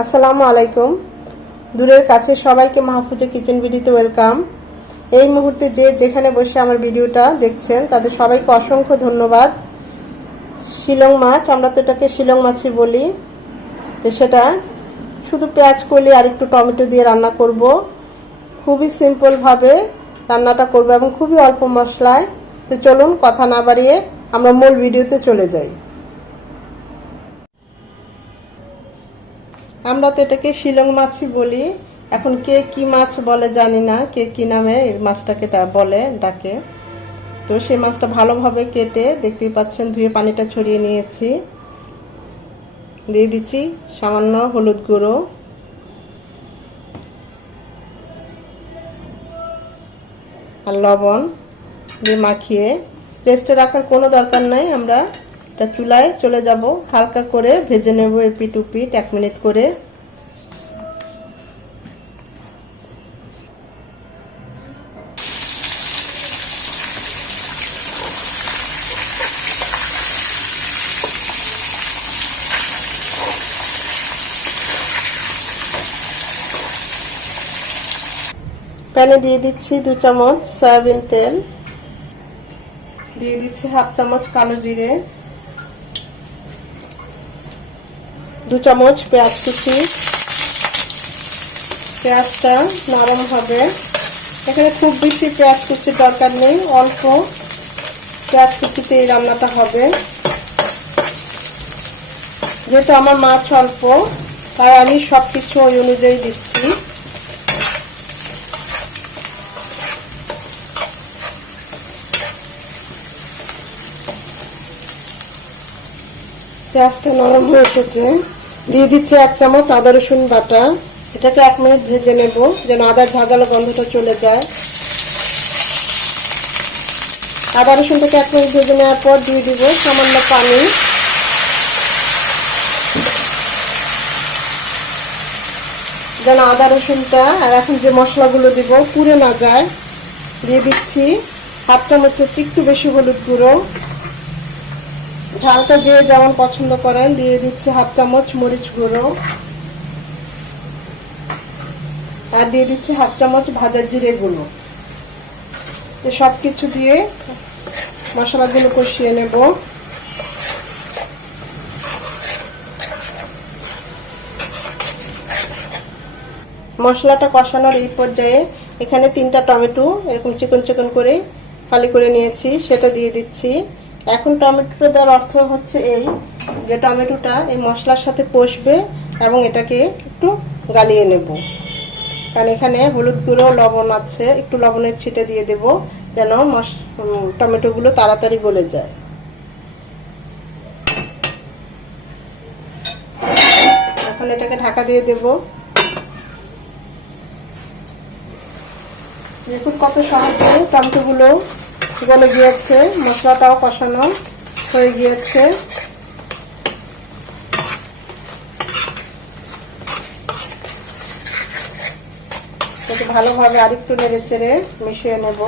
আসসালামু আলাইকুম। দূরের কাছে সবাইকে মাহফুজা কিচেন ভিডিওতে ওয়েলকাম। এই মুহূর্তে যে যেখানে বসে আমার ভিডিওটা দেখছেন, তাদের সবাইকে অসংখ্য ধন্যবাদ। শিলং মাছ, আমরা তো এটাকে শিলং মাছই বলি। তো সেটা শুধু পেঁয়াজ, কলি আর একটু টমেটো দিয়ে রান্না করব। খুবই সিম্পলভাবে রান্নাটা করব এবং খুবই অল্প মশলায়। তো চলুন, কথা না বাড়িয়ে আমরা মূল ভিডিওতে চলে যাই। আমরা তো এটাকে শিলং মাছই বলি। এখন কে কি মাছ বলে জানি না, কে কি নামে এই মাছটাকে বলে, ডাকে। তো সেই মাছটা ভালোভাবে কেটে দেখতেই পাচ্ছেন, ধুয়ে পানিটা ছড়িয়ে নিয়েছি। দিয়ে দিচ্ছি সামান্য হলুদ গুঁড়ো। আর লবণ দিয়ে মাখিয়ে রেস্টে রাখার কোনো দরকার নাই, আমরা এটা চুলায় চলে যাব, হালকা করে ভেজে নেব এপিট উপিট এক মিনিট করে। প্যানে দিয়ে দিচ্ছি দু চামচ সয়াবিন তেল। দিয়ে দিচ্ছি হাফ চামচ কালো জিরে। দু চামচ পেঁয়াজ কুচি। পেঁয়াজটা নরম হবে। এখানে খুব বেশি পেঁয়াজ কুচির দরকার নেই, অল্প পেঁয়াজ কুচিতে এই রান্নাটা হবে। যেহেতু আমার মাছ অল্প, তাই আমি সব কিছু ওই অনুযায়ী দিচ্ছি। পেঁয়াজটা নরম হয়ে এসেছে। দিয়ে দিচ্ছি এক চামচ আদা রসুন বাটা। এটাকে এক মিনিট ভেজে নেব, যেন আদার ঝাঁঝালো গন্ধটা চলে যায়। আদা রসুনটাকে এক মিনিট ভেজে নেওয়ার পর দিয়ে দিব সামান্য পানি। যেন আদা রসুনটা আর এখন যে মশলাগুলো দিব পুড়ে না যায়। দিয়ে দিচ্ছি হাফ চামচের একটু বেশি হলুদ গুঁড়ো। ঝালটা যে যেমন পছন্দ করেন, দিয়ে দিচ্ছি হাফ চামচ মরিচ গুঁড়ো। আর দিয়ে দিচ্ছি হাফ চামচ ভাজা জিরে গুঁড়ো। সব কিছু দিয়ে মশলাগুলো কষিয়ে নেব। মশলাটা কষানোর এই পর্যায়ে এখানে তিনটা টমেটো এরকম চিকন চিকন করে ফালি করে নিয়েছি, সেটা দিয়ে দিচ্ছি। এখন টমেটো দেওয়ার অর্থ হচ্ছে এই যে টমেটোটা এই মশলার সাথে কষবে এবং এটাকে একটু গালিয়ে নেব। কারণ এখানে হলুদ গুঁড়ো, লবণ আছে, একটু লবণের ছিটে দিয়ে দেব যেন টমেটোগুলো তাড়াতাড়ি গলে যায়। এখন এটাকে ঢাকা দিয়ে দেব। দেখুন কত সহজে টমেটোগুলো গলে গিয়েছে, মশলাটাও কষানো হয়ে গিয়েছে। ভালোভাবে আরেকটু নেড়ে চেড়ে মিশিয়ে নেব।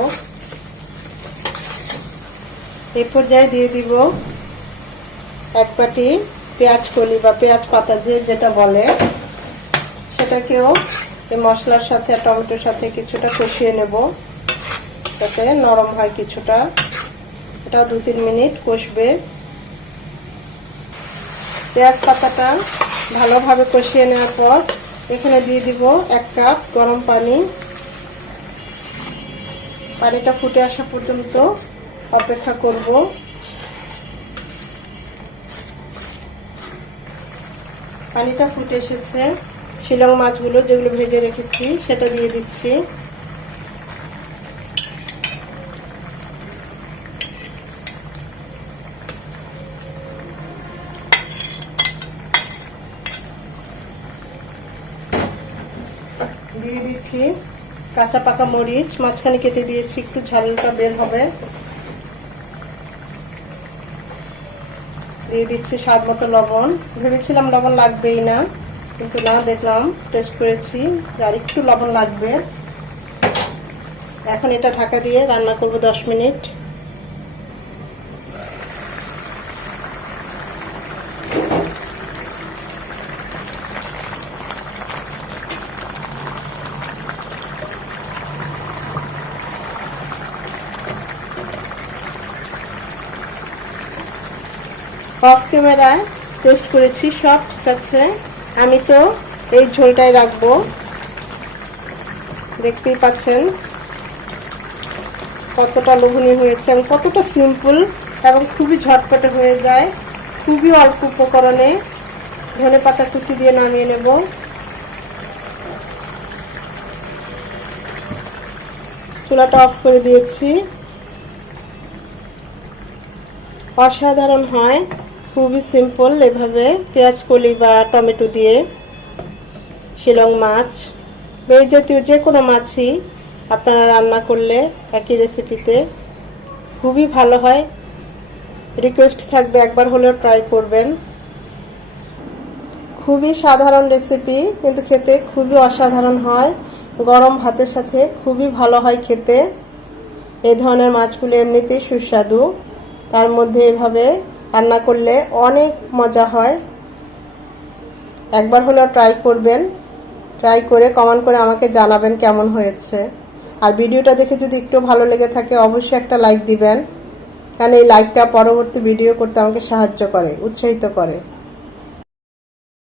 এই পর্যায়ে দিয়ে দিব এক বাটি পেঁয়াজ কলি বা পেঁয়াজ পাতা, যে যেটা বলে। সেটাকেও এই মশলার সাথে, টমেটোর সাথে কিছুটা কষিয়ে নেব। যাতে নরম হয় কিছুটা। এটা দু তিন মিনিট কষবে। পেঁয়াজ পাতাটা ভালোভাবে কষিয়ে নেওয়ার পর এখানে দিয়ে দিব এক কাপ গরম পানি। পানিটা ফুটে আসা পর্যন্ত অপেক্ষা করব। পানিটা ফুটে এসেছে। শিলং মাছগুলো যেগুলো ভেজে রেখেছি, সেটা দিয়ে দিচ্ছি। দিয়ে দিচ্ছি। কাঁচা পাকা মরিচ, মাঝখানে কেটে দিয়েছি, একটু ঝালটা বের হবে। দিয়ে দিচ্ছি স্বাদ মতো লবণ। ভেবেছিলাম লবণ লাগবেই না, কিন্তু না, দেখলাম টেস্ট করেছি, আর একটু লবণ লাগবে। এখন এটা ঢাকা দিয়ে রান্না করব দশ মিনিট। অফ ক্যামেরায় টেস্ট করেছি, সব ঠিক আছে। আমি তো এই ঝোলটাই রাখব। দেখতেই পাচ্ছেন কতটা লোভনীয় হয়েছে এবং কতটা সিম্পল এবং খুবই ঝটপটে হয়ে যায়। খুবই অল্প উপকরণে ধনে পাতা কুচি দিয়ে নামিয়ে নেব। চুলাটা অফ করে দিয়েছি। অসাধারণ হয়। খুবই সিম্পল এভাবে পেঁয়াজ, কলি বা টমেটো দিয়ে শিলং মাছ, এই জাতীয় যে কোনো মাছই আপনারা রান্না করলে একই রেসিপিতে খুবই ভালো হয়। রিকোয়েস্ট থাকবে একবার হলেও ট্রাই করবেন। খুবই সাধারণ রেসিপি কিন্তু খেতে খুবই অসাধারণ হয়। গরম ভাতের সাথে খুবই ভালো হয় খেতে। এই ধরনের মাছগুলো এমনিতেই সুস্বাদু। তার মধ্যে এভাবে রান্না করলে অনেক মজা হয়। একবার হলেও ট্রাই করবেন। ট্রাই করে কমেন্ট করে আমাকে জানাবেন কেমন হয়েছে। আর ভিডিওটা দেখে যদি একটু ভালো লেগে থাকে, অবশ্যই একটা লাইক দিবেন। কারণ এই লাইকটা পরবর্তী ভিডিও করতে আমাকে সাহায্য করে, উৎসাহিত করে।